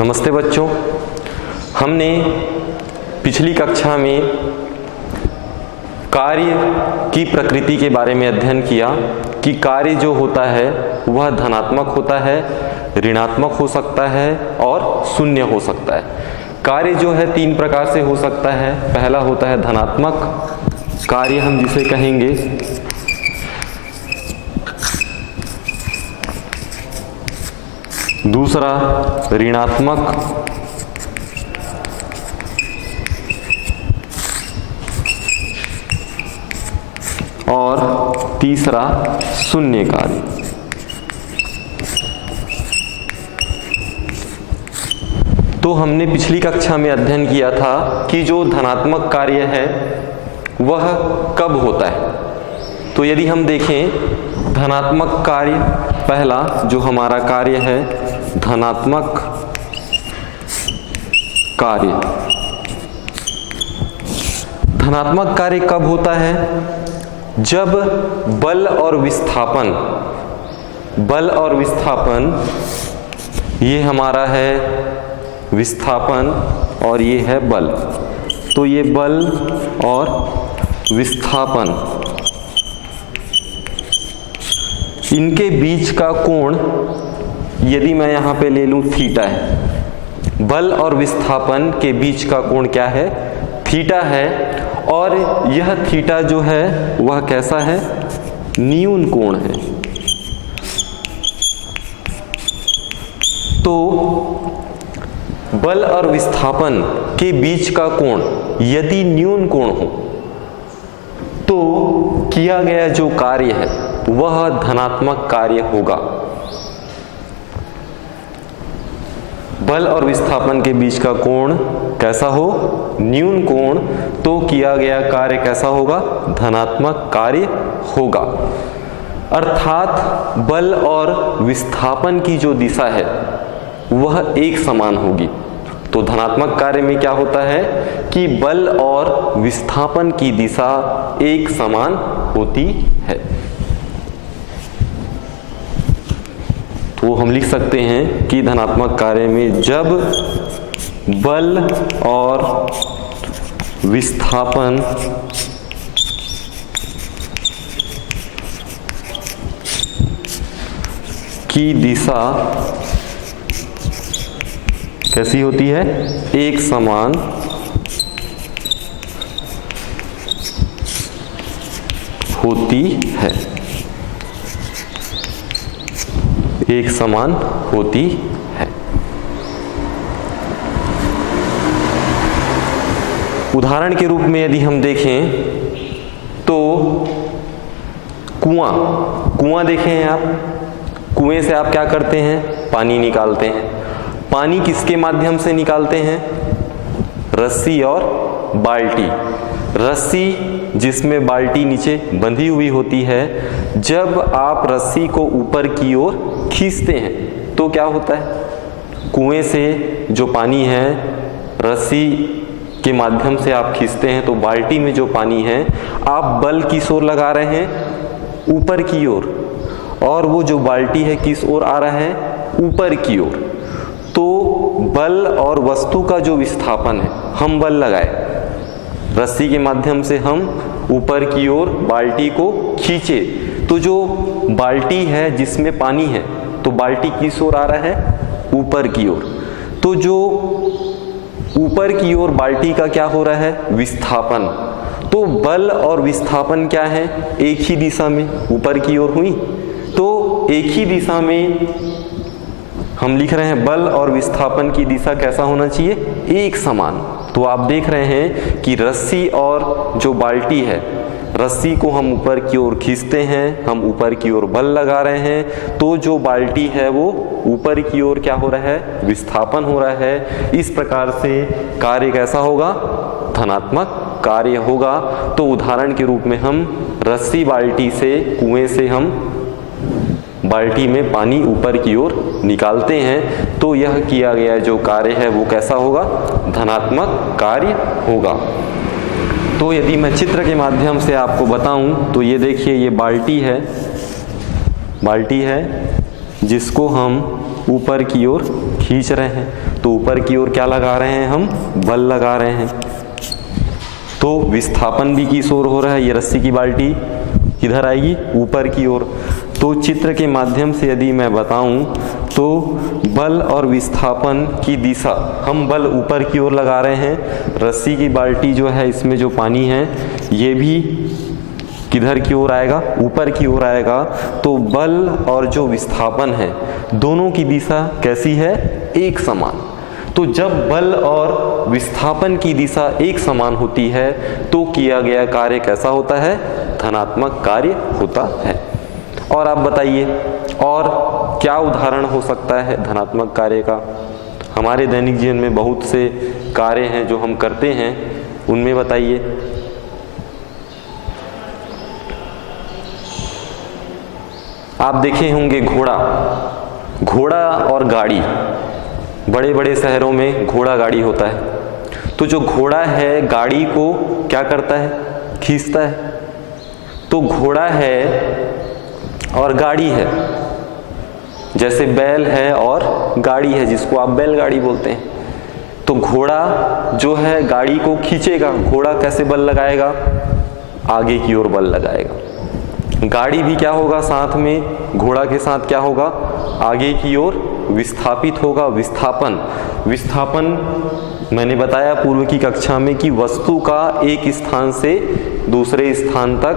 नमस्ते बच्चों, हमने पिछली कक्षा में कार्य की प्रकृति के बारे में अध्ययन किया कि कार्य जो होता है वह धनात्मक होता है, ऋणात्मक हो सकता है और शून्य हो सकता है। कार्य जो है तीन प्रकार से हो सकता है। पहला होता है धनात्मक कार्य, हम जिसे कहेंगे। दूसरा ऋणात्मक, और तीसरा शून्य कार्य। तो हमने पिछली कक्षा में अध्ययन किया था कि जो धनात्मक कार्य है वह कब होता है। तो यदि हम देखें धनात्मक कार्य, पहला जो हमारा कार्य है धनात्मक कार्य। धनात्मक कार्य कब होता है? जब बल और विस्थापन, ये हमारा है विस्थापन और ये है बल। तो ये बल और विस्थापन, इनके बीच का कोण यदि मैं यहां पे ले लूं थीटा है। बल और विस्थापन के बीच का कोण क्या है? थीटा है। और यह थीटा जो है वह कैसा है? न्यून कोण है। तो बल और विस्थापन के बीच का कोण यदि न्यून कोण हो तो किया गया जो कार्य है वह धनात्मक कार्य होगा। बल और विस्थापन के बीच का कोण कैसा हो? न्यून कोण। तो किया गया कार्य कैसा होगा? धनात्मक कार्य होगा। अर्थात बल और विस्थापन की जो दिशा है वह एक समान होगी। तो धनात्मक कार्य में क्या होता है कि बल और विस्थापन की दिशा एक समान होती है। तो हम लिख सकते हैं कि धनात्मक कार्य में जब बल और विस्थापन की दिशा कैसी होती है? एक समान होती है। एक समान होती है। उदाहरण के रूप में यदि हम देखें तो कुआं देखें हैं आप। कुएं से आप क्या करते हैं? पानी निकालते हैं। पानी किसके माध्यम से निकालते हैं? रस्सी और बाल्टी। रस्सी जिसमें बाल्टी नीचे बंधी हुई होती है, जब आप रस्सी को ऊपर की ओर खींचते हैं तो क्या होता है? कुएं से जो पानी है रस्सी के माध्यम से आप खींचते हैं तो बाल्टी में जो पानी है आप बल किस ओर लगा रहे हैं? ऊपर की ओर। और वो जो बाल्टी है किस ओर आ रहा है? ऊपर की ओर। तो बल और वस्तु का जो विस्थापन है, हम बल लगाए रस्सी के माध्यम से, हम ऊपर की ओर बाल्टी को खींचे तो जो बाल्टी है जिसमें पानी है तो बाल्टी किस ओर आ रहा है? ऊपर की ओर। तो जो ऊपर की ओर बाल्टी का क्या हो रहा है? विस्थापन। तो बल और विस्थापन क्या है? एक ही दिशा में ऊपर की ओर हुई। तो एक ही दिशा में हम लिख रहे हैं बल और विस्थापन की दिशा कैसा होना चाहिए? एक समान। तो आप देख रहे हैं कि रस्सी और जो बाल्टी है, रस्सी को हम ऊपर की ओर खींचते हैं, हम ऊपर की ओर बल लगा रहे हैं तो जो बाल्टी है वो ऊपर की ओर क्या हो रहा है? विस्थापन हो रहा है। इस प्रकार से कार्य कैसा होगा? धनात्मक कार्य होगा। तो उदाहरण के रूप में हम रस्सी बाल्टी से, कुएं से हम बाल्टी में पानी ऊपर की ओर निकालते हैं तो यह किया गया जो कार्य है वो कैसा होगा? धनात्मक कार्य होगा। तो यदि मैं चित्र के माध्यम से आपको बताऊं तो ये देखिए, ये बाल्टी है जिसको हम ऊपर की ओर खींच रहे हैं। तो ऊपर की ओर क्या लगा रहे हैं, हम बल लगा रहे हैं। तो विस्थापन भी किस ओर हो रहा है, ये रस्सी की बाल्टी किधर आएगी, ऊपर की ओर। तो चित्र के माध्यम से यदि मैं बताऊं तो बल और विस्थापन की दिशा, हम बल ऊपर की ओर लगा रहे हैं, रस्सी की बाल्टी जो है इसमें जो पानी है ये भी किधर की ओर आएगा, ऊपर की ओर आएगा। तो बल और जो विस्थापन है दोनों की दिशा कैसी है, एक समान। तो जब बल और विस्थापन की दिशा एक समान होती है तो किया गया कार्य कैसा होता है, धनात्मक कार्य होता है। और आप बताइए और क्या उदाहरण हो सकता है धनात्मक कार्य का। हमारे दैनिक जीवन में बहुत से कार्य हैं जो हम करते हैं, उनमें बताइए। आप देखे होंगे घोड़ा और गाड़ी, बड़े बड़े शहरों में घोड़ा गाड़ी होता है। तो जो घोड़ा है गाड़ी को क्या करता है, खींचता है। तो घोड़ा है और गाड़ी है, जैसे बैल है और गाड़ी है जिसको आप बैलगाड़ी बोलते हैं। तो घोड़ा जो है गाड़ी को खींचेगा, घोड़ा कैसे बल लगाएगा, आगे की ओर बल लगाएगा। गाड़ी भी क्या होगा, साथ में घोड़ा के साथ क्या होगा, आगे की ओर विस्थापित होगा। विस्थापन मैंने बताया पूर्व की कक्षा में कि वस्तु का एक स्थान से दूसरे स्थान तक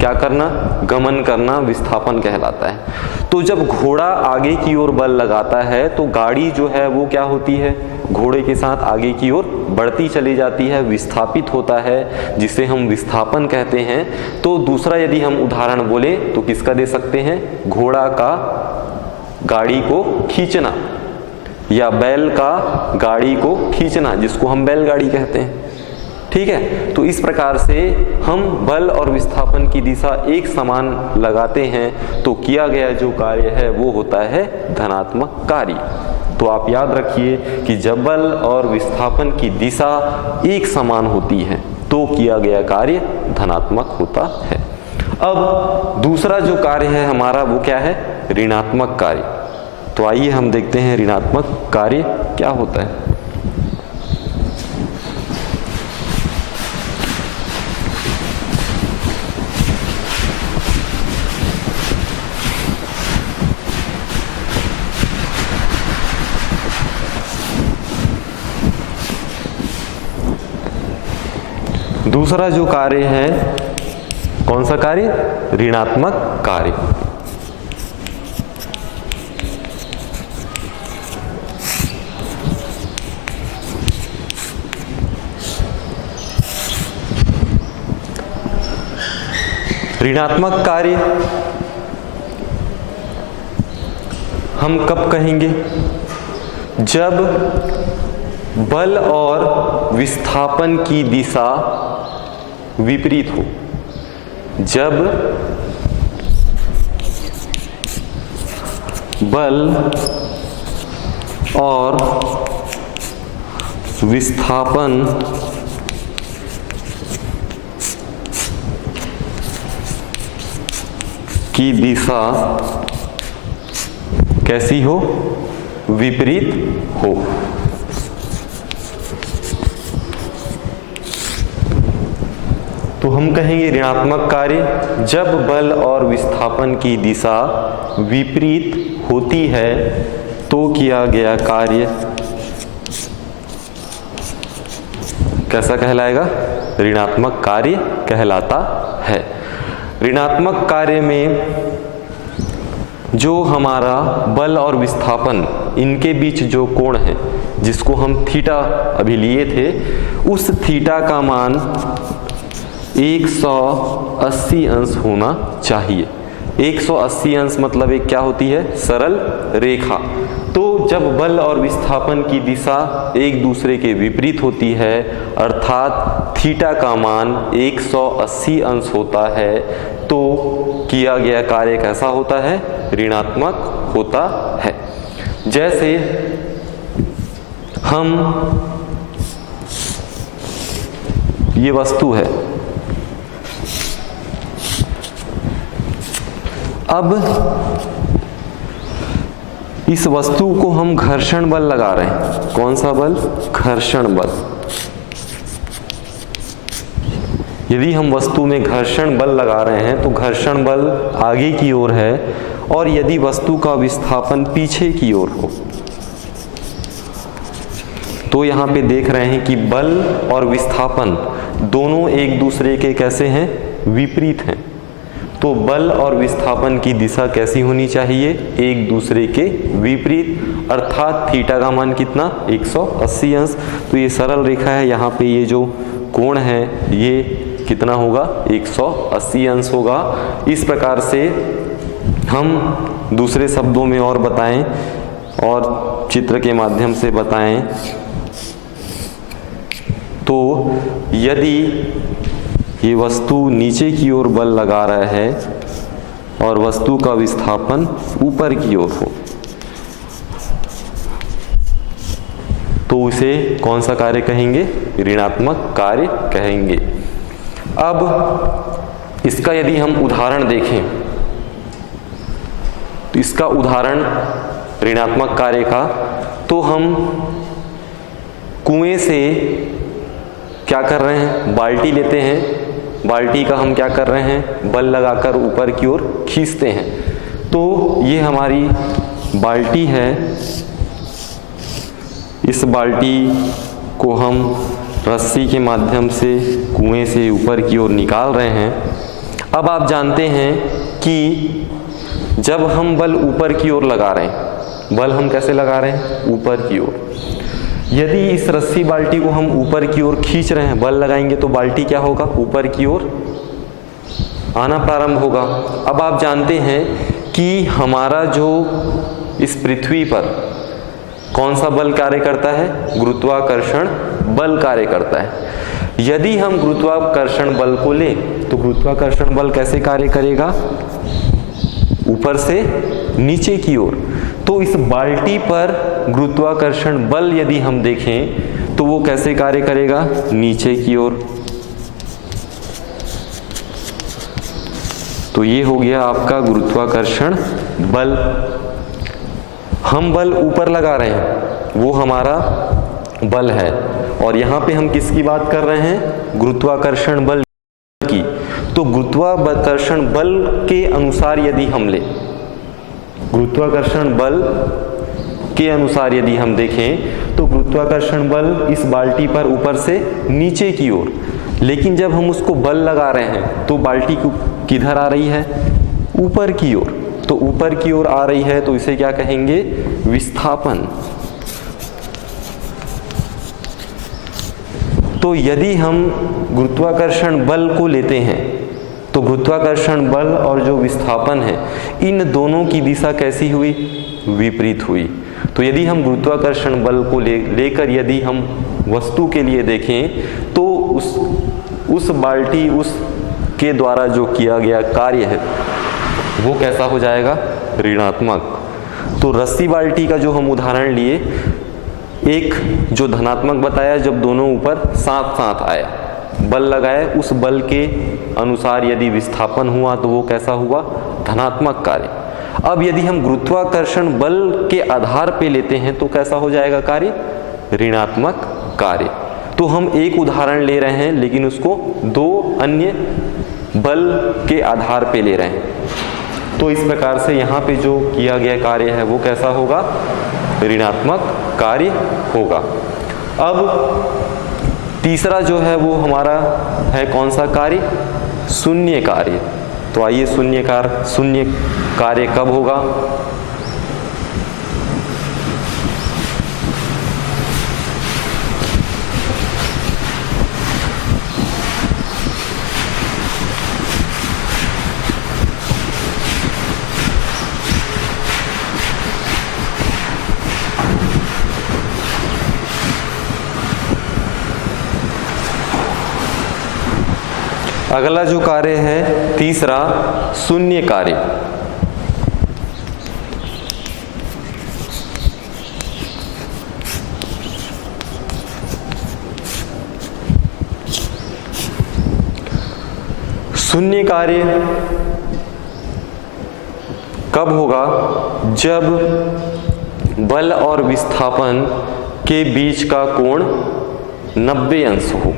क्या करना, गमन करना विस्थापन कहलाता है। तो जब घोड़ा आगे की ओर बल लगाता है तो गाड़ी जो है वो क्या होती है, घोड़े के साथ आगे की ओर बढ़ती चली जाती है, विस्थापित होता है, जिसे हम विस्थापन कहते हैं। तो दूसरा यदि हम उदाहरण बोले तो किसका दे सकते हैं, घोड़ा का गाड़ी को खींचना या बैल का गाड़ी को खींचना, जिसको हम बैलगाड़ी कहते हैं। ठीक है, तो इस प्रकार से हम बल और विस्थापन की दिशा एक समान लगाते हैं तो किया गया जो कार्य है वो होता है धनात्मक कार्य। तो आप याद रखिए कि जब बल और विस्थापन की दिशा एक समान होती है तो किया गया कार्य धनात्मक होता है। अब दूसरा जो कार्य है हमारा वो क्या है, ऋणात्मक कार्य। तो आइए हम देखते हैं ऋणात्मक कार्य क्या होता है। दूसरा जो कार्य है, कौन सा कार्य, ऋणात्मक कार्य। ऋणात्मक कार्य हम कब कहेंगे, जब बल और विस्थापन की दिशा विपरीत हो। जब बल और विस्थापन की दिशा कैसी हो, विपरीत हो। तो हम कहेंगे ऋणात्मक कार्य जब बल और विस्थापन की दिशा विपरीत होती है तो किया गया कार्य कैसा कहलाएगा, ऋणात्मक कार्य कहलाता है। ऋणात्मक कार्य में जो हमारा बल और विस्थापन इनके बीच जो कोण है जिसको हम थीटा अभी लिए थे, उस थीटा का मान 180 अंश होना चाहिए। 180 अंश मतलब एक क्या होती है, सरल रेखा। तो जब बल और विस्थापन की दिशा एक दूसरे के विपरीत होती है अर्थात थीटा का मान 180 अंश होता है तो किया गया कार्य कैसा होता है, ऋणात्मक होता है। जैसे हम ये वस्तु है, अब इस वस्तु को हम घर्षण बल लगा रहे हैं। कौन सा बल? घर्षण बल। यदि हम वस्तु में घर्षण बल लगा रहे हैं तो घर्षण बल आगे की ओर है, और यदि वस्तु का विस्थापन पीछे की ओर हो तो यहाँ पे देख रहे हैं कि बल और विस्थापन दोनों एक दूसरे के कैसे हैं? विपरीत हैं। तो बल और विस्थापन की दिशा कैसी होनी चाहिए? एक दूसरे के विपरीत, अर्थात थीटा का मान कितना? 180 अंश। तो ये सरल रेखा है, यहाँ पे ये जो कोण है ये कितना होगा? 180 अंश होगा। इस प्रकार से हम दूसरे शब्दों में और बताएं और चित्र के माध्यम से बताएं तो यदि ये वस्तु नीचे की ओर बल लगा रहा है और वस्तु का विस्थापन ऊपर की ओर हो तो उसे कौन सा कार्य कहेंगे? ऋणात्मक कार्य कहेंगे। अब इसका यदि हम उदाहरण देखें तो इसका उदाहरण ऋणात्मक कार्य का, तो हम कुएं से क्या कर रहे हैं? बाल्टी लेते हैं, बाल्टी का हम क्या कर रहे हैं? बल लगाकर ऊपर की ओर खींचते हैं। तो ये हमारी बाल्टी है, इस बाल्टी को हम रस्सी के माध्यम से कुएं से ऊपर की ओर निकाल रहे हैं। अब आप जानते हैं कि जब हम बल ऊपर की ओर लगा रहे हैं, बल हम कैसे लगा रहे हैं? ऊपर की ओर। यदि इस रस्सी बाल्टी को हम ऊपर की ओर खींच रहे हैं, बल लगाएंगे तो बाल्टी क्या होगा? ऊपर की ओर आना प्रारंभ होगा। अब आप जानते हैं कि हमारा जो इस पृथ्वी पर कौन सा बल कार्य करता है? गुरुत्वाकर्षण बल कार्य करता है। यदि हम गुरुत्वाकर्षण बल को लें तो गुरुत्वाकर्षण बल कैसे कार्य करेगा? ऊपर से नीचे की ओर। तो इस बाल्टी पर गुरुत्वाकर्षण बल यदि हम देखें तो वो कैसे कार्य करेगा? नीचे की ओर। तो ये हो गया आपका गुरुत्वाकर्षण बल। हम बल ऊपर लगा रहे हैं, वो हमारा बल है, और यहाँ पे हम किसकी बात कर रहे हैं? गुरुत्वाकर्षण बल की। तो गुरुत्वाकर्षण बल के अनुसार यदि हम ले, गुरुत्वाकर्षण बल के अनुसार यदि हम देखें तो गुरुत्वाकर्षण बल इस बाल्टी पर ऊपर से नीचे की ओर, लेकिन जब हम उसको बल लगा रहे हैं तो बाल्टी किधर आ रही है? ऊपर की ओर। तो ऊपर की ओर आ रही है तो इसे क्या कहेंगे? विस्थापन। तो यदि हम गुरुत्वाकर्षण बल को लेते हैं तो गुरुत्वाकर्षण बल और जो विस्थापन है इन दोनों की दिशा कैसी हुई? विपरीत हुई। तो यदि हम गुरुत्वाकर्षण बल को लेकर यदि हम वस्तु के लिए देखें तो उस बाल्टी उस के द्वारा जो किया गया कार्य है वो कैसा हो जाएगा? ऋणात्मक। तो रस्सी बाल्टी का जो हम उदाहरण लिए, एक जो धनात्मक बताया जब दोनों ऊपर साथ साथ आया, बल लगाए, उस बल के अनुसार यदि विस्थापन हुआ तो वो कैसा हुआ? धनात्मक कार्य। अब यदि हम गुरुत्वाकर्षण बल के आधार पे लेते हैं तो कैसा हो जाएगा कार्य? ऋणात्मक कार्य। तो हम एक उदाहरण ले रहे हैं लेकिन उसको दो अन्य बल के आधार पे ले रहे हैं। तो इस प्रकार से यहाँ पे जो किया गया कार्य है वो कैसा होगा? ऋणात्मक कार्य होगा। अब तीसरा जो है वो हमारा है कौन सा कार्य? शून्य कार्य। तो आइए शून्य कार्य कब होगा? अगला जो कार्य है तीसरा, शून्य कार्य। शून्य कार्य कब होगा? जब बल और विस्थापन के बीच का कोण 90 अंश हो।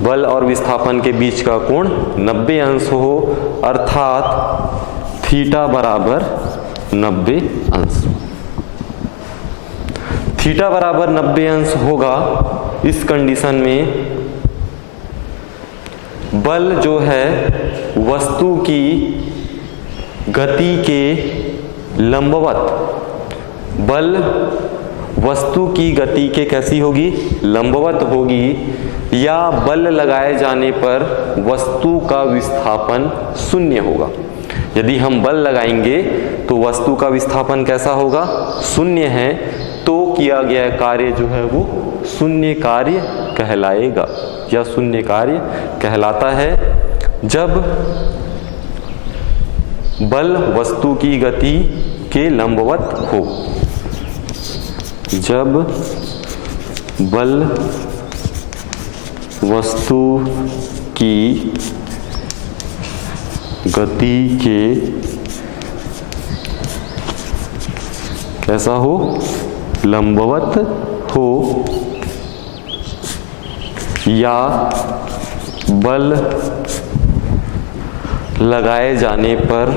बल और विस्थापन के बीच का कोण 90 अंश हो, अर्थात थीटा बराबर 90 अंश। थीटा बराबर 90 अंश होगा। इस कंडीशन में बल जो है वस्तु की गति के लंबवत, बल वस्तु की गति के कैसी होगी? लंबवत होगी, या बल लगाए जाने पर वस्तु का विस्थापन शून्य होगा। यदि हम बल लगाएंगे तो वस्तु का विस्थापन कैसा होगा? शून्य है, तो किया गया कार्य जो है वो शून्य कार्य कहलाएगा या शून्य कार्य कहलाता है जब बल वस्तु की गति के लंबवत हो। जब बल वस्तु की गति के कैसा हो? लंबवत हो, या बल लगाए जाने पर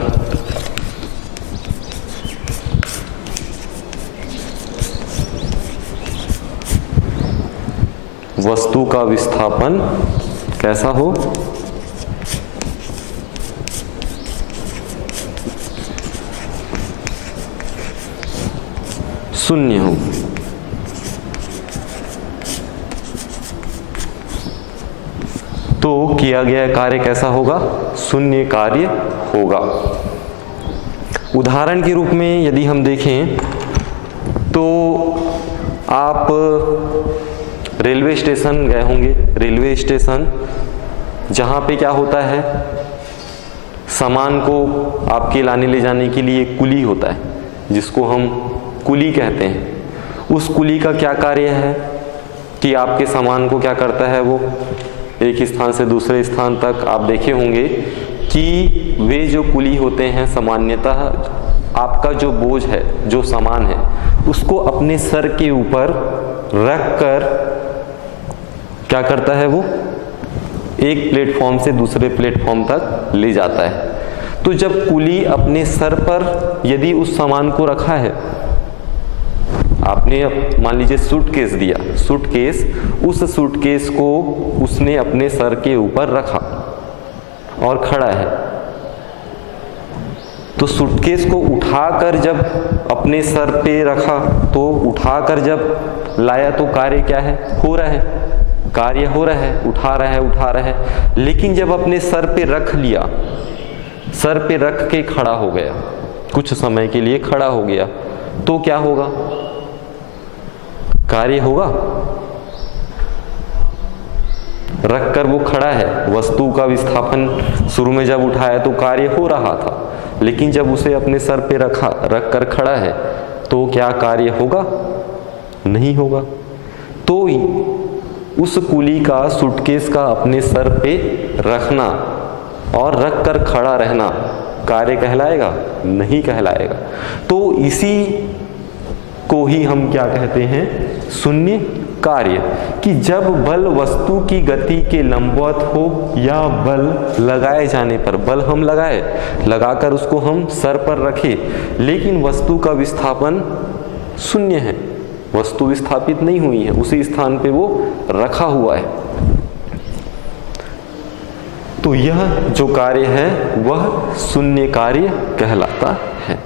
वस्तु का विस्थापन कैसा हो? शून्य हो। तो किया गया कार्य कैसा होगा? शून्य कार्य होगा। उदाहरण के रूप में यदि हम देखें तो आप रेलवे स्टेशन गए होंगे। रेलवे स्टेशन जहाँ पे क्या होता है, सामान को आपके लाने ले जाने के लिए कुली होता है, जिसको हम कुली कहते हैं। उस कुली का क्या कार्य है कि आपके सामान को क्या करता है, वो एक स्थान से दूसरे स्थान तक आप देखे होंगे कि वे जो कुली होते हैं सामान्यतः आपका जो बोझ है, जो सामान है, उसको अपने सर के ऊपर रख कर क्या करता है, वो एक प्लेटफॉर्म से दूसरे प्लेटफॉर्म तक ले जाता है। तो जब कुली अपने सर पर यदि उस सामान को रखा है, आपने मान लीजिए सूटकेस दिया, सूटकेस, उस सूटकेस को उसने अपने सर के ऊपर रखा और खड़ा है, तो सूटकेस को उठाकर जब अपने सर पे रखा, तो उठाकर जब लाया तो कार्य क्या है? हो रहा है, कार्य हो रहा है, उठा रहा है। लेकिन जब अपने सर पे रख लिया, सर पे रख के खड़ा हो गया, कुछ समय के लिए खड़ा हो गया, तो क्या होगा? कार्य होगा। रख कर वो खड़ा है, वस्तु का विस्थापन शुरू में जब उठाया तो कार्य हो रहा था, लेकिन जब उसे अपने सर पे रख कर खड़ा है तो क्या कार्य होगा? नहीं होगा। तो उस कुली का, सूटकेस का अपने सर पे रखना और रख कर खड़ा रहना कार्य कहलाएगा? नहीं कहलाएगा। तो इसी को ही हम क्या कहते हैं? शून्य कार्य। कि जब बल वस्तु की गति के लंबवत हो या बल लगाए जाने पर, बल हम लगाकर उसको हम सर पर रखे, लेकिन वस्तु का विस्थापन शून्य है, वस्तु विस्थापित नहीं हुई है, उसी स्थान पे वो रखा हुआ है, तो यह जो कार्य है वह शून्य कार्य कहलाता है।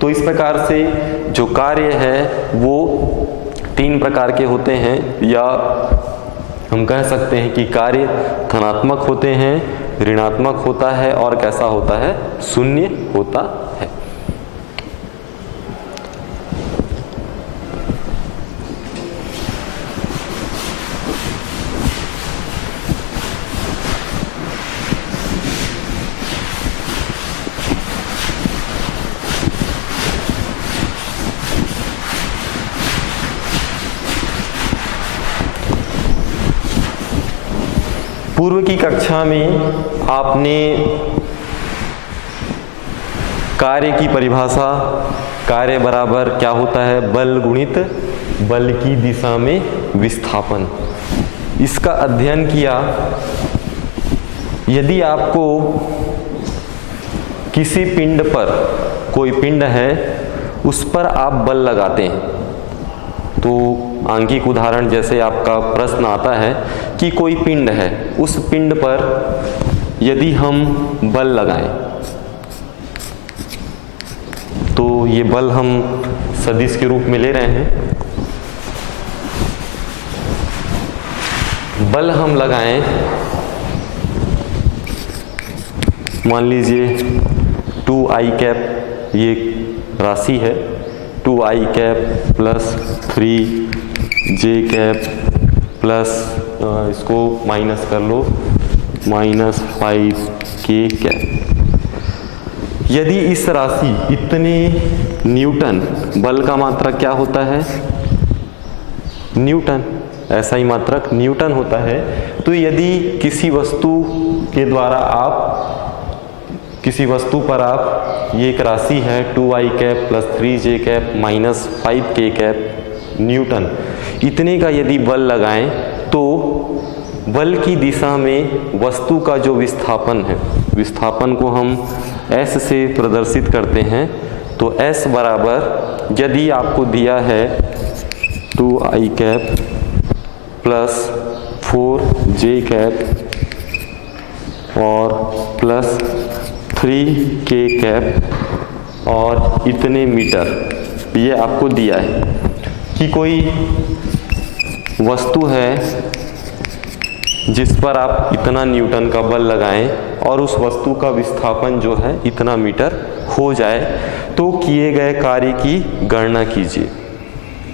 तो इस प्रकार से जो कार्य है वो 3 प्रकार के होते हैं, या हम कह सकते हैं कि कार्य धनात्मक होते हैं, ऋणात्मक होता है और कैसा होता है? शून्य होता है। पूर्व की कक्षा में आपने कार्य की परिभाषा कार्य बराबर क्या होता है, बल गुणित बल की दिशा में विस्थापन। इसका अध्ययन किया। यदि आपको किसी पिंड पर, कोई पिंड है उस पर आप बल लगाते हैं, तो आंगिक उदाहरण जैसे आपका प्रश्न आता है कि कोई पिंड है, उस पिंड पर यदि हम बल लगाएं तो ये बल हम सदिश के रूप में ले रहे हैं। बल हम लगाएं, मान लीजिए 2i कैप ये राशि है, 2i cap plus 3j cap plus इसको माइनस कर लो -5k कैप। यदि इस राशि इतने न्यूटन, बल का मात्रक क्या होता है, न्यूटन, ऐसा ही मात्रक न्यूटन होता है। तो यदि किसी वस्तु के द्वारा आप, किसी वस्तु पर आप, ये एक राशि है 2i cap plus 3j cap -5k cap Newton, इतने का यदि बल लगाएं तो बल की दिशा में वस्तु का जो विस्थापन है, विस्थापन को हम s से प्रदर्शित करते हैं। तो s बराबर, यदि आपको दिया है 2i cap plus 4j cap और प्लस 3k कैप और इतने मीटर, ये आपको दिया है कि कोई वस्तु है जिस पर आप इतना न्यूटन का बल लगाएं और उस वस्तु का विस्थापन जो है इतना मीटर हो जाए, तो किए गए कार्य की गणना कीजिए।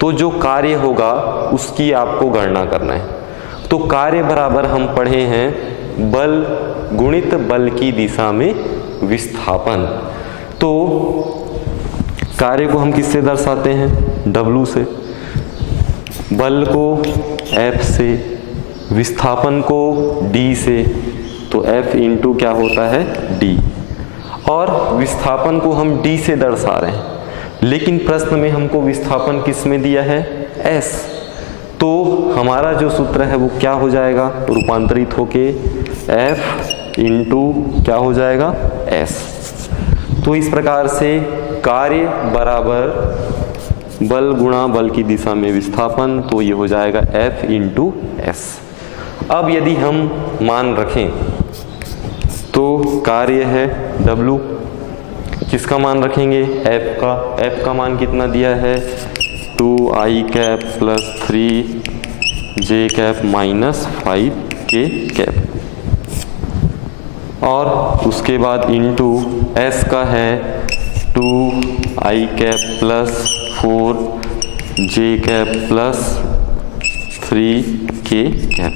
तो जो कार्य होगा उसकी आपको गणना करना है। तो कार्य बराबर हम पढ़े हैं बल गुणित बल की दिशा में विस्थापन। तो कार्य को हम किससे दर्शाते हैं, W से, बल को F से, विस्थापन को D से, तो F इंटू क्या होता है D, और विस्थापन को हम D से दर्शा रहे हैं, लेकिन प्रश्न में हमको विस्थापन किस में दिया है, S। तो हमारा जो सूत्र है वो क्या हो जाएगा, रूपांतरित होके F इंटू क्या हो जाएगा S। तो इस प्रकार से कार्य बराबर बल गुणा बल की दिशा में विस्थापन, तो ये हो जाएगा F इंटू S। अब यदि हम मान रखें तो कार्य है W, किसका मान रखेंगे, F का। F का मान कितना दिया है, 2i cap plus 3j cap -5k cap, और उसके बाद इंटू S का है 2i cap plus 4j cap plus 3k cap.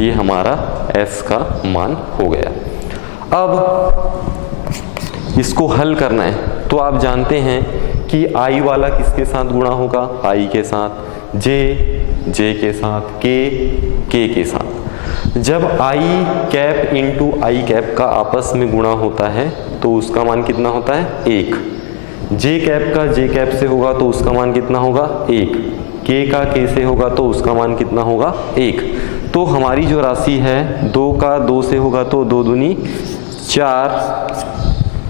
ये हमारा S का मान हो गया। अब इसको हल करना है, तो आप जानते हैं कि I वाला किसके साथ गुणा होगा, I के साथ, J के साथ, K के साथ। जब I cap into I cap का आपस में गुणा होता है तो उसका मान कितना होता है, 1। J कैप का J कैप से होगा तो उसका मान कितना होगा, 1। K का K से होगा तो उसका मान कितना होगा, 1। तो हमारी जो राशि है 2 का 2 से होगा तो 2 दूनी 4,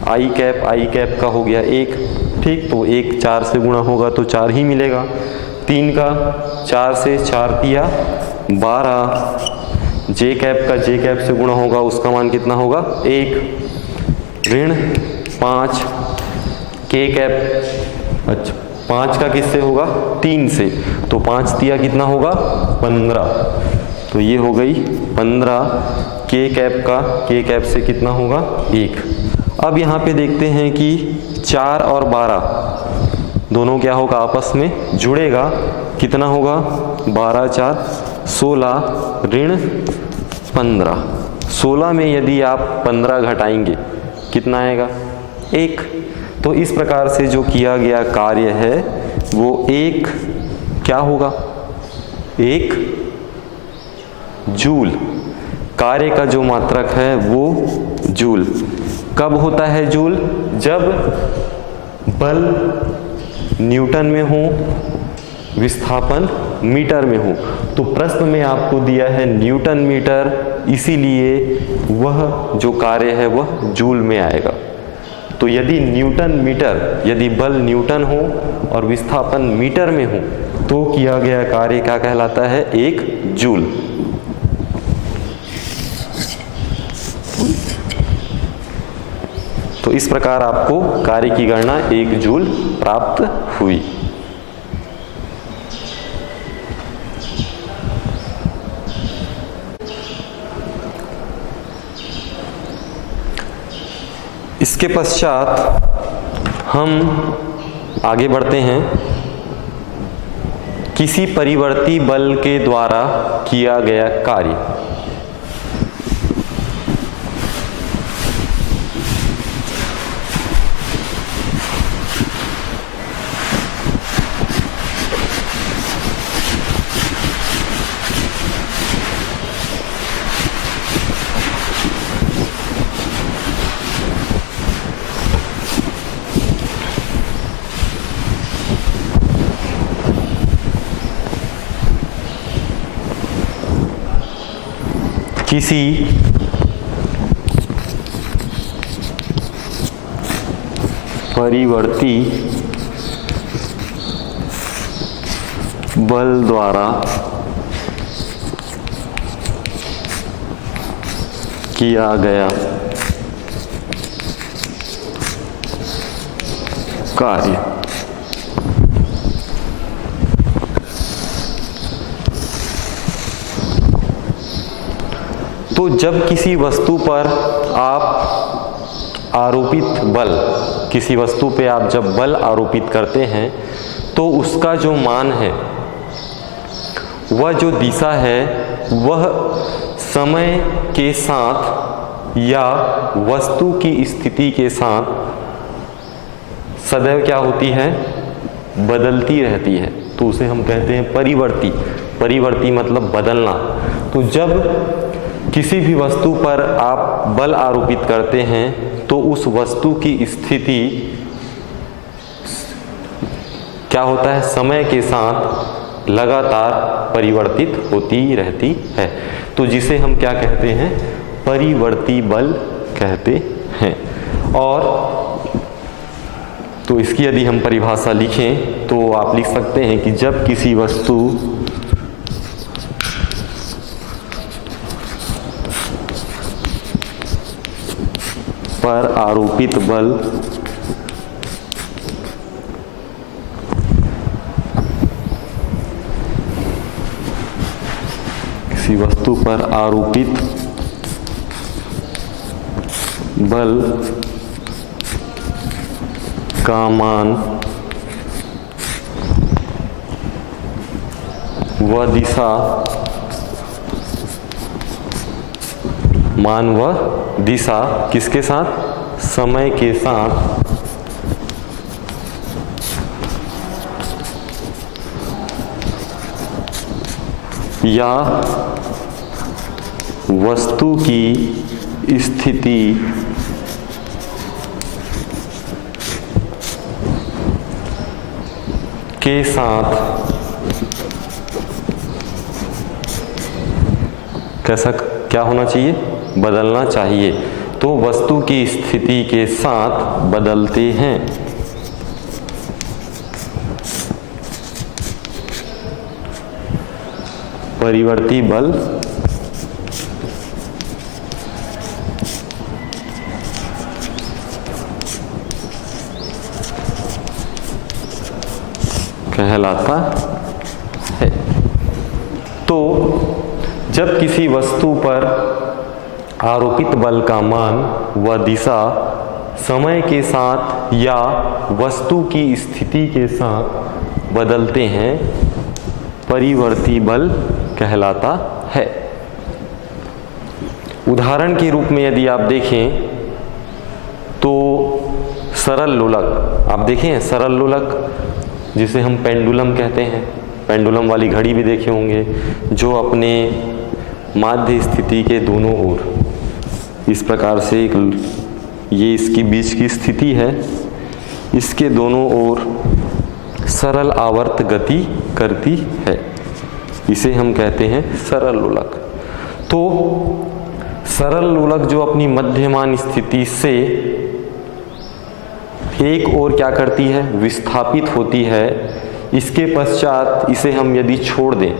I कैप का हो गया 1, ठीक। तो 1 4 से गुणा होगा तो 4 ही मिलेगा। 3 का 4 से 4 तिया 12, J कैप का J कैप से गुणा होगा उसका मान कितना होगा, 1 ऋण 5, K कैप, अच्छा 5 का किससे होगा, 3 से, तो 5 तिया कितना होगा, 15। तो ये हो गई 15। K कैप से कितना होगा, 1। अब यहाँ पे देखते हैं कि 4 और 12 दोनों क्या होगा, आपस में जुड़ेगा, कितना होगा, 12 4 16 ऋण 15। 16 में यदि आप 15 घटाएंगे कितना आएगा, 1। तो इस प्रकार से जो किया गया कार्य है वो 1 क्या होगा, 1 जूल। कार्य का जो मात्रक है वो जूल। कब होता है जूल, जब बल न्यूटन में हो, विस्थापन मीटर में हो। तो प्रश्न में आपको दिया है न्यूटन मीटर, इसीलिए वह जो कार्य है वह जूल में आएगा। तो यदि न्यूटन मीटर, यदि बल न्यूटन हो और विस्थापन मीटर में हो तो किया गया कार्य क्या कहलाता है? 1 जूल। तो इस प्रकार आपको कार्य की गणना 1 जूल प्राप्त हुई। इसके पश्चात हम आगे बढ़ते हैं। किसी परिवर्ती बल के द्वारा किया गया कार्य। किसी परिवर्ती बल द्वारा किया गया कार्य। तो जब किसी वस्तु पर आप आरोपित बल, किसी वस्तु पे आप जब बल आरोपित करते हैं तो उसका जो मान है, वह जो दिशा है, वह समय के साथ या वस्तु की स्थिति के साथ सदैव क्या होती है? बदलती रहती है। तो उसे हम कहते हैं परिवर्ती। परिवर्ती मतलब बदलना। तो जब किसी भी वस्तु पर आप बल आरोपित करते हैं तो उस वस्तु की स्थिति क्या होता है? समय के साथ लगातार परिवर्तित होती रहती है। तो जिसे हम क्या कहते हैं? परिवर्ती बल कहते हैं। और तो इसकी यदि हम परिभाषा लिखें तो आप लिख सकते हैं कि जब किसी वस्तु पर आरोपित बल किसी वस्तु पर आरोपित बल का मान व दिशा, मान व दिशा किसके साथ? समय के साथ या वस्तु की स्थिति के साथ कैसा क्या होना चाहिए? बदलना चाहिए। तो वस्तु की स्थिति के साथ बदलते हैं। परिवर्ती बल कहलाता है। तो जब किसी वस्तु पर आरोपित बल का मान व दिशा समय के साथ या वस्तु की स्थिति के साथ बदलते हैं, परिवर्ती बल कहलाता है। उदाहरण के रूप में यदि आप देखें तो सरल लोलक, आप देखें सरल लोलक जिसे हम पेंडुलम कहते हैं, पेंडुलम वाली घड़ी भी देखे होंगे, जो अपने माध्य स्थिति के दोनों ओर इस प्रकार से ये इसकी बीच की स्थिति है, इसके दोनों ओर सरल आवर्त गति करती है, इसे हम कहते हैं सरल लोलक। तो सरल लोलक जो अपनी मध्यमान स्थिति से एक ओर क्या करती है, विस्थापित होती है, इसके पश्चात इसे हम यदि छोड़ दें,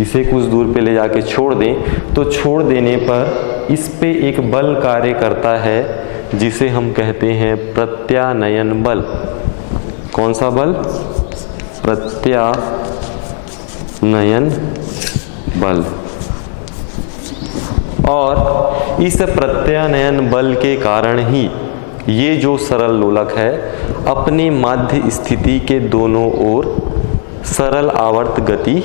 इसे कुछ दूर पे ले जाके छोड़ दें, तो छोड़ देने पर इस पे एक बल कार्य करता है जिसे हम कहते हैं प्रत्यानयन बल। कौन सा बल? प्रत्यानयन बल। और इस प्रत्यानयन बल के कारण ही ये जो सरल लोलक है अपने माध्य स्थिति के दोनों ओर सरल आवर्त गति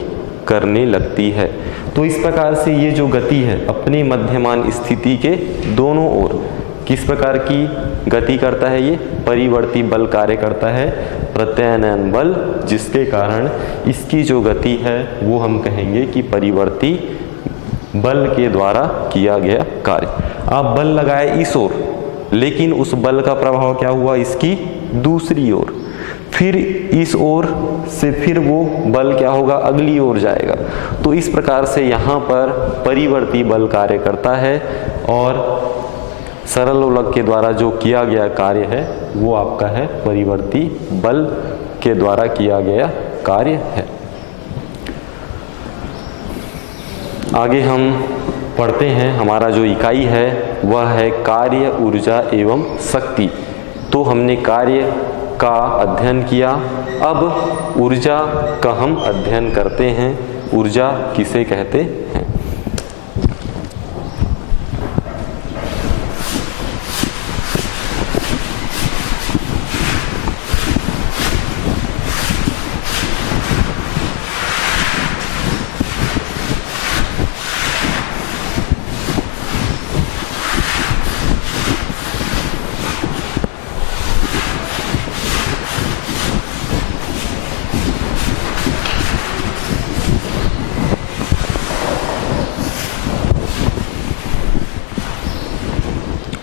करने लगती है। तो इस प्रकार से ये जो गति है अपने मध्यमान स्थिति के दोनों ओर किस प्रकार की गति करता है, ये परिवर्ती बल कार्य करता है, प्रत्यानयन बल, जिसके कारण इसकी जो गति है वो हम कहेंगे कि परिवर्ती बल के द्वारा किया गया कार्य। आप बल लगाए इस ओर, लेकिन उस बल का प्रभाव क्या हुआ इसकी दूसरी ओर, फिर इस ओर से फिर वो बल क्या होगा, अगली ओर जाएगा। तो इस प्रकार से यहाँ पर परिवर्ती बल कार्य करता है और सरल लोलक के द्वारा जो किया गया कार्य है वो आपका है परिवर्ती बल के द्वारा किया गया कार्य है। आगे हम पढ़ते हैं, हमारा जो इकाई है वह है कार्य, ऊर्जा एवं शक्ति। तो हमने कार्य का अध्ययन किया, अब ऊर्जा का हम अध्ययन करते हैं। ऊर्जा किसे कहते हैं?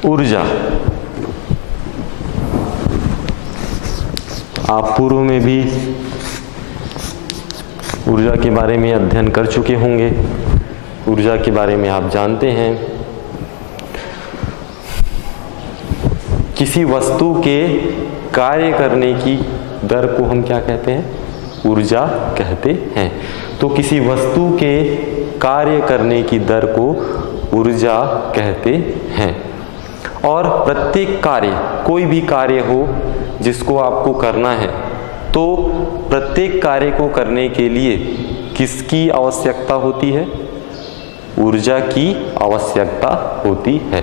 ऊर्जा, आप पूर्व में भी ऊर्जा के बारे में अध्ययन कर चुके होंगे, ऊर्जा के बारे में आप जानते हैं। किसी वस्तु के कार्य करने की दर को हम क्या कहते हैं? ऊर्जा कहते हैं। तो किसी वस्तु के कार्य करने की दर को ऊर्जा कहते हैं। और प्रत्येक कार्य, कोई भी कार्य हो जिसको आपको करना है, तो प्रत्येक कार्य को करने के लिए किसकी आवश्यकता होती है? ऊर्जा की आवश्यकता होती है।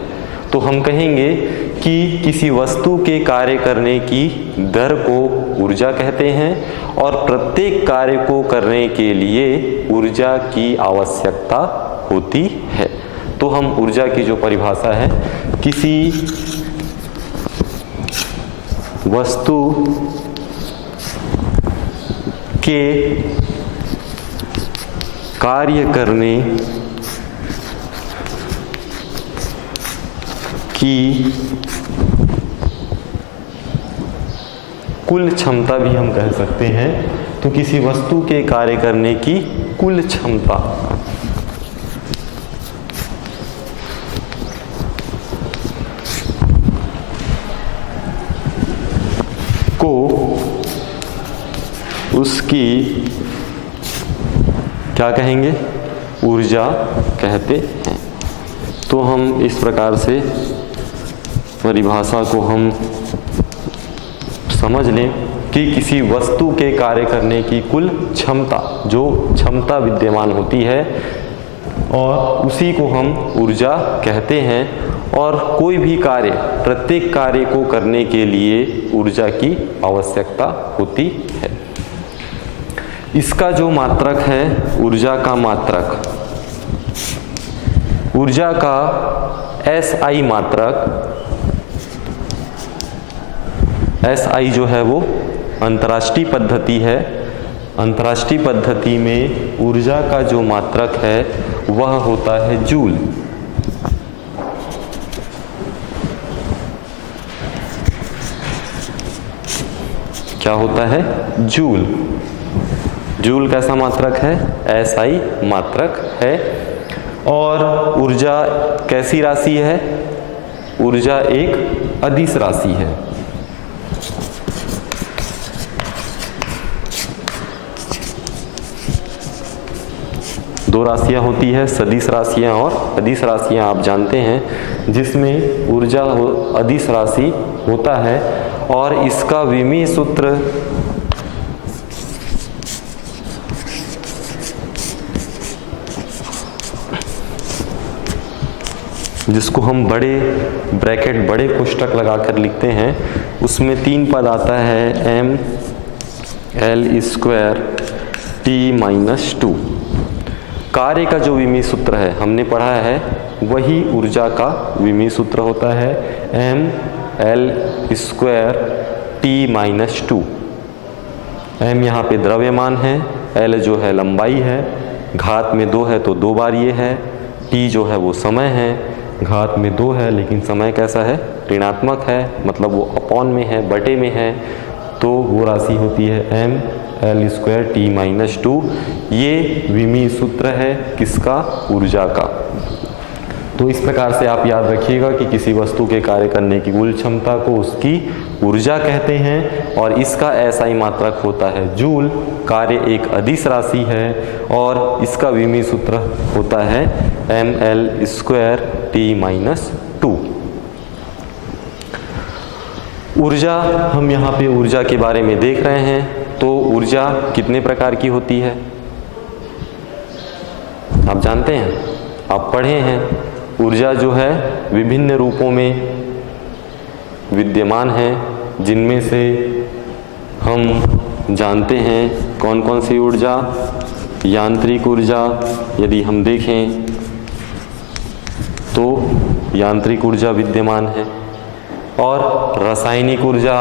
तो हम कहेंगे कि किसी वस्तु के कार्य करने की दर को ऊर्जा कहते हैं और प्रत्येक कार्य को करने के लिए ऊर्जा की आवश्यकता होती है। तो हम ऊर्जा की जो परिभाषा है, किसी वस्तु के कार्य करने की कुल क्षमता भी हम कह सकते हैं। तो किसी वस्तु के कार्य करने की कुल क्षमता को उसकी क्या कहेंगे? ऊर्जा कहते हैं। तो हम इस प्रकार से परिभाषा को हम समझ लें कि किसी वस्तु के कार्य करने की कुल क्षमता, जो क्षमता विद्यमान होती है, और उसी को हम ऊर्जा कहते हैं। और कोई भी कार्य, प्रत्येक कार्य को करने के लिए ऊर्जा की आवश्यकता होती है। इसका जो मात्रक है, ऊर्जा का मात्रक, ऊर्जा का SI मात्रक, SI जो है वो अंतर्राष्ट्रीय पद्धति है। अंतर्राष्ट्रीय पद्धति में ऊर्जा का जो मात्रक है वह होता है जूल। क्या होता है? जूल। जूल कैसा मात्रक है? एसआई मात्रक है। और ऊर्जा कैसी राशि है? ऊर्जा एक अदिश राशि है। दो राशियां होती है, सदिश राशियां और अदिश राशियां, आप जानते हैं, जिसमें ऊर्जा अदिश राशि होता है और इसका विमीय सूत्र जिसको हम बड़े ब्रैकेट, बड़े कोष्टक लगाकर लिखते हैं, उसमें 3 पद आता है, ml² T-2। कार्य का जो विमीय सूत्र है हमने पढ़ा है, वही ऊर्जा का विमीय सूत्र होता है, ml² T-2। m यहाँ पे द्रव्यमान है, l जो है लंबाई है, घात में 2 है तो 2 बार ये है, t जो है वो समय है, घात में 2 है लेकिन समय कैसा है? ऋणात्मक है, मतलब वो अपॉन में है, बटे में है, तो वो राशि होती है ml² T-2। ये विमीय सूत्र है किसका? ऊर्जा का। तो इस प्रकार से आप याद रखिएगा कि किसी वस्तु के कार्य करने की कुल क्षमता को उसकी ऊर्जा कहते हैं और इसका एसआई मात्रक होता है जूल। कार्य एक अदिश राशि है और इसका विमीय सूत्र होता है ml² T-2। ऊर्जा, हम यहाँ पे ऊर्जा के बारे में देख रहे हैं। तो ऊर्जा कितने प्रकार की होती है? आप जानते हैं, आप पढ़े हैं। ऊर्जा जो है विभिन्न रूपों में विद्यमान है, जिनमें से हम जानते हैं कौन कौन सी ऊर्जा। यांत्रिक ऊर्जा यदि हम देखें तो यांत्रिक ऊर्जा विद्यमान है, और रासायनिक ऊर्जा,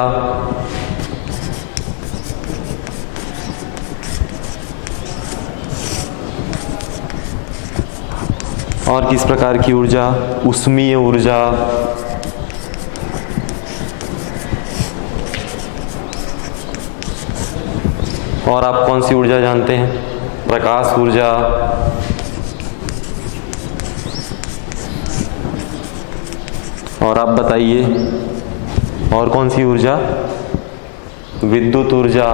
और किस प्रकार की ऊर्जा? ऊष्मीय ऊर्जा, और आप कौन सी ऊर्जा जानते हैं? प्रकाश ऊर्जा, और आप बताइए और कौन सी ऊर्जा? विद्युत ऊर्जा,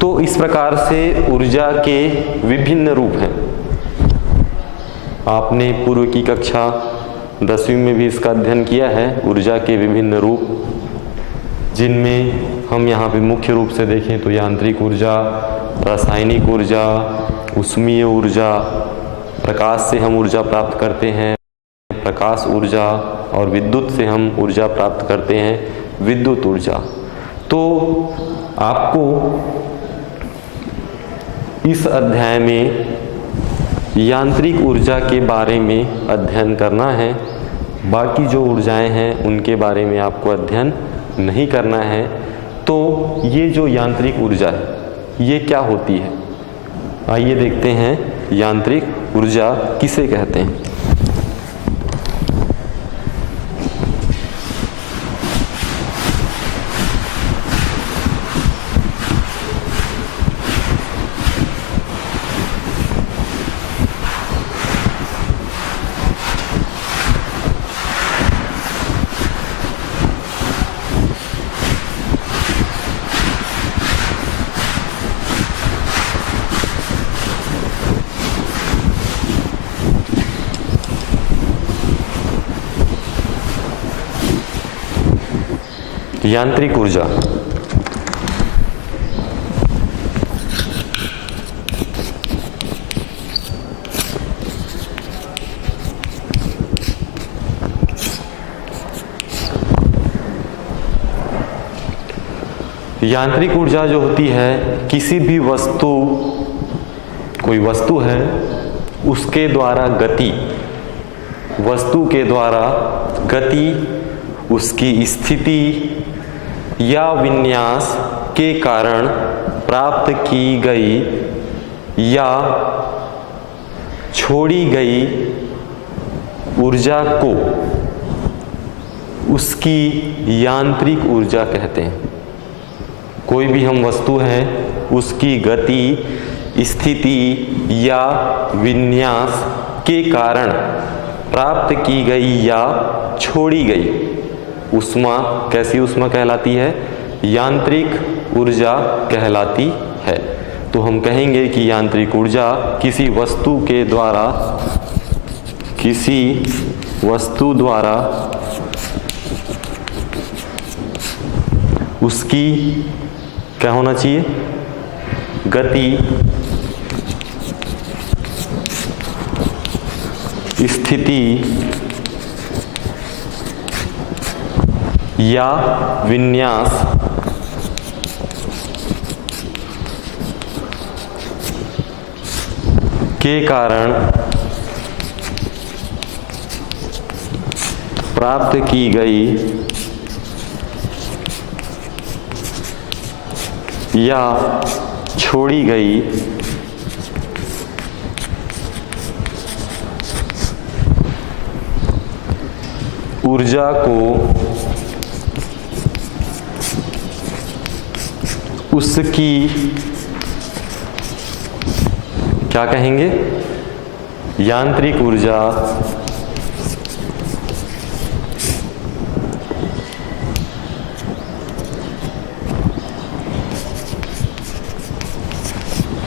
तो इस प्रकार से ऊर्जा के विभिन्न रूप हैं। आपने पूर्व की कक्षा 10वीं में भी इसका अध्ययन किया है, ऊर्जा के विभिन्न रूप, जिनमें हम यहाँ पे मुख्य रूप से देखें तो यांत्रिक ऊर्जा, रासायनिक ऊर्जा, ऊष्मीय ऊर्जा, प्रकाश से हम ऊर्जा प्राप्त करते हैं प्रकाश ऊर्जा, और विद्युत से हम ऊर्जा प्राप्त करते हैं विद्युत ऊर्जा। तो आपको इस अध्याय में यांत्रिक ऊर्जा के बारे में अध्ययन करना है। बाकी जो ऊर्जाएं हैं उनके बारे में आपको अध्ययन नहीं करना है। तो ये जो यांत्रिक ऊर्जा है ये क्या होती है? आइए देखते हैं यांत्रिक ऊर्जा किसे कहते हैं। यांत्रिक ऊर्जा यांत्रिक ऊर्जा जो होती है, किसी भी वस्तु, कोई वस्तु है उसके द्वारा गति, वस्तु के द्वारा गति, उसकी स्थिति या विन्यास के कारण प्राप्त की गई या छोड़ी गई ऊर्जा को उसकी यांत्रिक ऊर्जा कहते हैं। कोई भी हम वस्तु है उसकी गति, स्थिति या विन्यास के कारण प्राप्त की गई या छोड़ी गई ऊष्मा कैसी ऊष्मा कहलाती है? यांत्रिक ऊर्जा कहलाती है। तो हम कहेंगे कि यांत्रिक ऊर्जा किसी वस्तु द्वारा उसकी क्या होना चाहिए? गति, स्थिति या विन्यास के कारण प्राप्त की गई या छोड़ी गई ऊर्जा को उसकी क्या कहेंगे? यांत्रिक ऊर्जा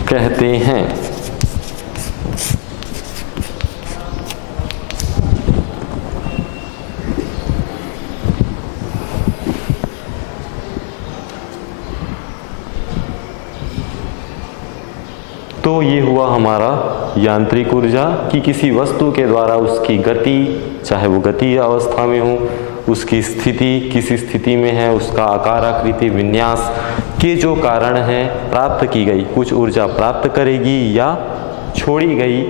कहते हैं। तो ये हुआ हमारा यांत्रिक ऊर्जा कि किसी वस्तु के द्वारा उसकी गति, चाहे वो गति अवस्था में हो, उसकी स्थिति किसी स्थिति में है, उसका आकार, आकृति, विन्यास के जो कारण है प्राप्त की गई कुछ ऊर्जा प्राप्त करेगी या छोड़ी गई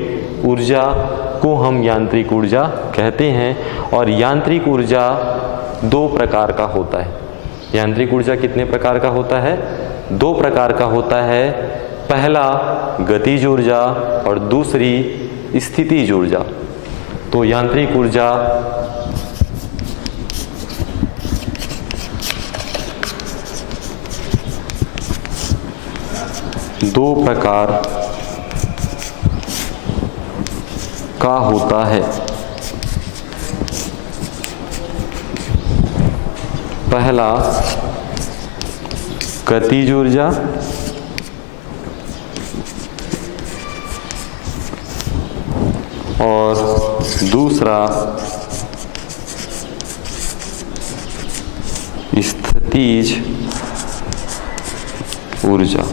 ऊर्जा को हम यांत्रिक ऊर्जा कहते हैं। और यांत्रिक ऊर्जा दो प्रकार का होता है। यांत्रिक ऊर्जा कितने प्रकार का होता है? दो प्रकार का होता है। पहला गतिज ऊर्जा और दूसरी स्थितिज ऊर्जा। तो यांत्रिक ऊर्जा दो प्रकार का होता है। पहला गतिज ऊर्जा और दूसरा स्थितिज ऊर्जा।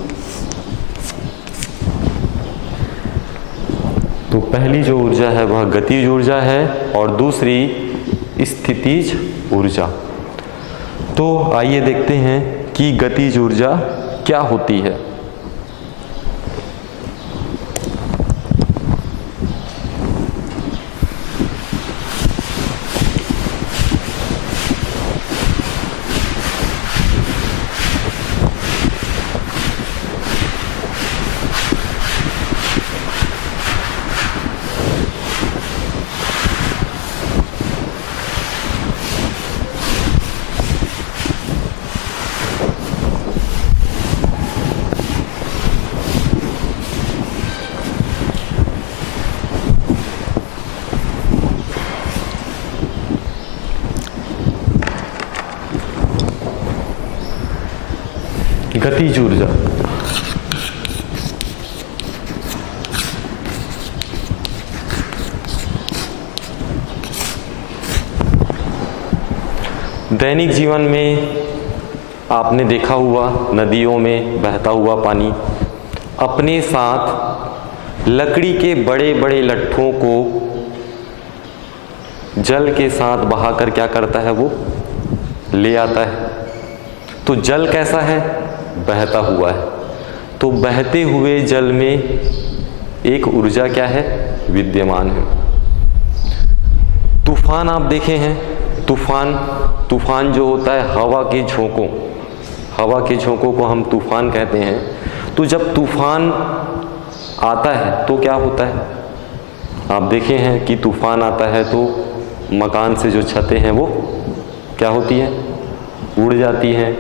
तो पहली जो ऊर्जा है वह गतिज ऊर्जा है और दूसरी स्थितिज ऊर्जा। तो आइए देखते हैं कि गतिज ऊर्जा क्या होती है। गतिज ऊर्जा दैनिक जीवन में आपने देखा हुआ नदियों में बहता हुआ पानी अपने साथ लकड़ी के बड़े बड़े लट्ठों को जल के साथ बहाकर क्या करता है? वो ले आता है। तो जल कैसा है? बहता हुआ है। तो बहते हुए जल में एक ऊर्जा क्या है? विद्यमान है। तूफान आप देखे हैं? तूफान जो होता है हवा के झोंकों को हम तूफान कहते हैं। तो जब तूफान आता है तो क्या होता है? आप देखे हैं कि तूफान आता है तो मकान से जो छतें हैं वो क्या होती हैं, उड़ जाती हैं।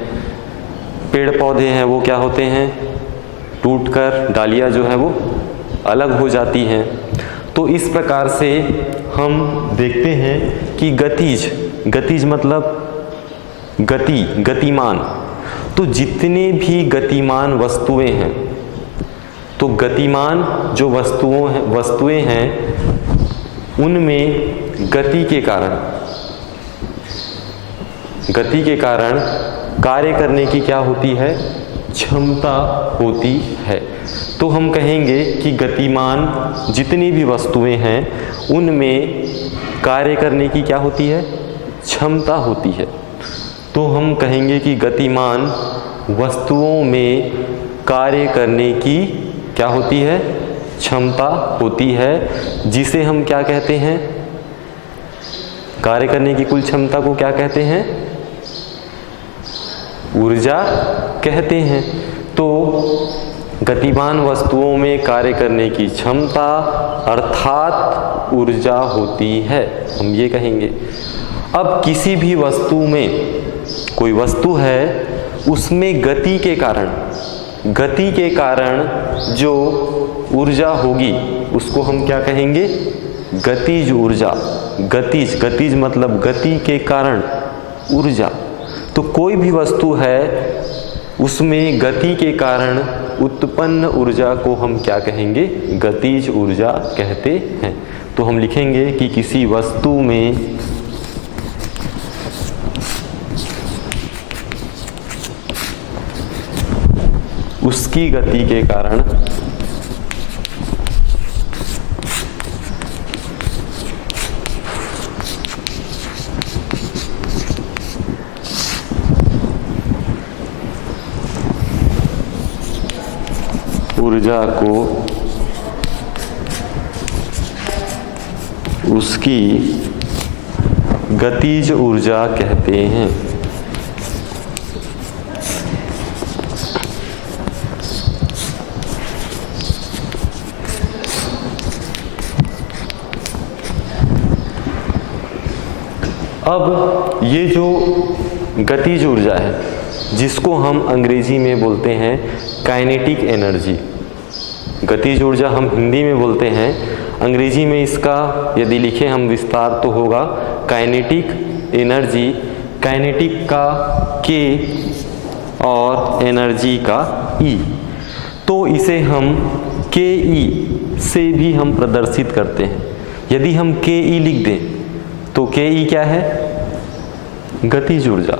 पेड़ पौधे हैं वो क्या होते हैं, टूटकर डालियाँ जो है वो अलग हो जाती हैं। तो इस प्रकार से हम देखते हैं कि गतिज मतलब गतिमान। तो जितने भी गतिमान वस्तुएं हैं, तो गतिमान जो वस्तुएं हैं उनमें गति के कारण कार्य करने की क्या होती है, क्षमता होती है। तो हम कहेंगे कि गतिमान जितनी भी वस्तुएं हैं उनमें कार्य करने की क्या होती है, क्षमता होती है। तो हम कहेंगे कि गतिमान वस्तुओं में कार्य करने की क्या होती है, क्षमता होती है, जिसे हम क्या कहते हैं, कार्य करने की कुल क्षमता को क्या कहते हैं, ऊर्जा कहते हैं। तो गतिमान वस्तुओं में कार्य करने की क्षमता अर्थात ऊर्जा होती है, हम ये कहेंगे। अब किसी भी वस्तु में, कोई वस्तु है उसमें गति के कारण जो ऊर्जा होगी उसको हम क्या कहेंगे, गतिज ऊर्जा। गतिज मतलब गति के कारण ऊर्जा। तो कोई भी वस्तु है उसमें गति के कारण उत्पन्न ऊर्जा को हम क्या कहेंगे, गतिज ऊर्जा कहते हैं। तो हम लिखेंगे कि किसी वस्तु में उसकी गति के कारण ऊर्जा को उसकी गतिज ऊर्जा कहते हैं। अब ये जो गतिज ऊर्जा है जिसको हम अंग्रेजी में बोलते हैं काइनेटिक एनर्जी, गतिज ऊर्जा हम हिंदी में बोलते हैं, अंग्रेजी में इसका यदि लिखें हम विस्तार तो होगा काइनेटिक एनर्जी। काइनेटिक का के और एनर्जी का ई। तो इसे हम के ई से भी हम प्रदर्शित करते हैं। यदि हम के ई लिख दें तो के ई क्या है, गतिज ऊर्जा।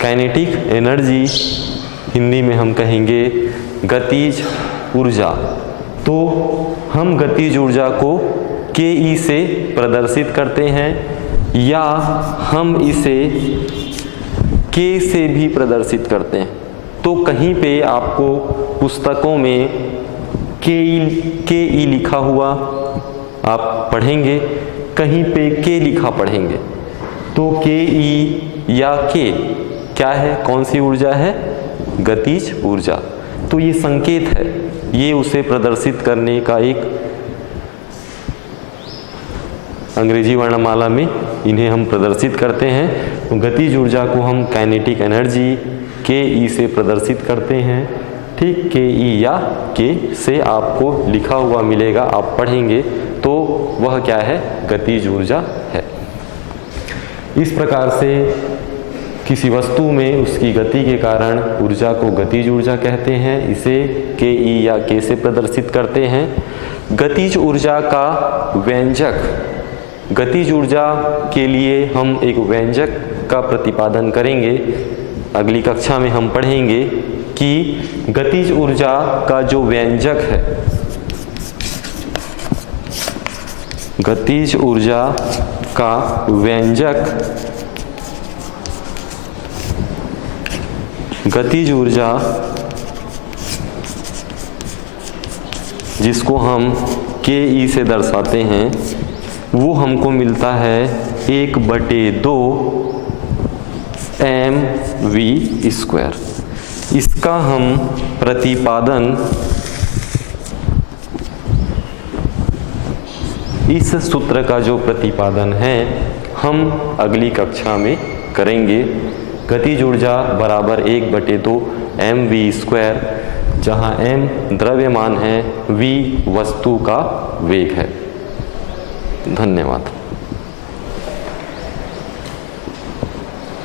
काइनेटिक एनर्जी हिंदी में हम कहेंगे गतिज ऊर्जा। तो हम गतिज ऊर्जा को के ई से प्रदर्शित करते हैं या हम इसे के से भी प्रदर्शित करते हैं। तो कहीं पे आपको पुस्तकों में के ई लिखा हुआ आप पढ़ेंगे, कहीं पे के लिखा पढ़ेंगे। तो के ई या के क्या है, कौन सी ऊर्जा है, गतिज ऊर्जा। तो ये संकेत है, ये उसे प्रदर्शित करने का एक अंग्रेजी वर्णमाला में इन्हें हम प्रदर्शित करते हैं। तो गतिज ऊर्जा को हम काइनेटिक एनर्जी के ई से प्रदर्शित करते हैं। ठीक, के ई या के से आपको लिखा हुआ मिलेगा, आप पढ़ेंगे तो वह क्या है, गतिज ऊर्जा है। इस प्रकार से किसी वस्तु में उसकी गति के कारण ऊर्जा को गतिज ऊर्जा कहते हैं, इसे के ई या के से प्रदर्शित करते हैं। गतिज ऊर्जा का व्यंजक, गतिज ऊर्जा के लिए हम एक व्यंजक का प्रतिपादन करेंगे। अगली कक्षा में हम पढ़ेंगे कि गतिज ऊर्जा का जो व्यंजक है, गतिज ऊर्जा का व्यंजक, गतिज ऊर्जा जिसको हम के ई से दर्शाते हैं, वो हमको मिलता है 1/2 mv²। इसका हम प्रतिपादन इस सूत्र का जो प्रतिपादन है हम अगली कक्षा में करेंगे। गतिज ऊर्जा बराबर 1/2 mv², जहाँ m द्रव्यमान है, v वस्तु का वेग है। धन्यवाद।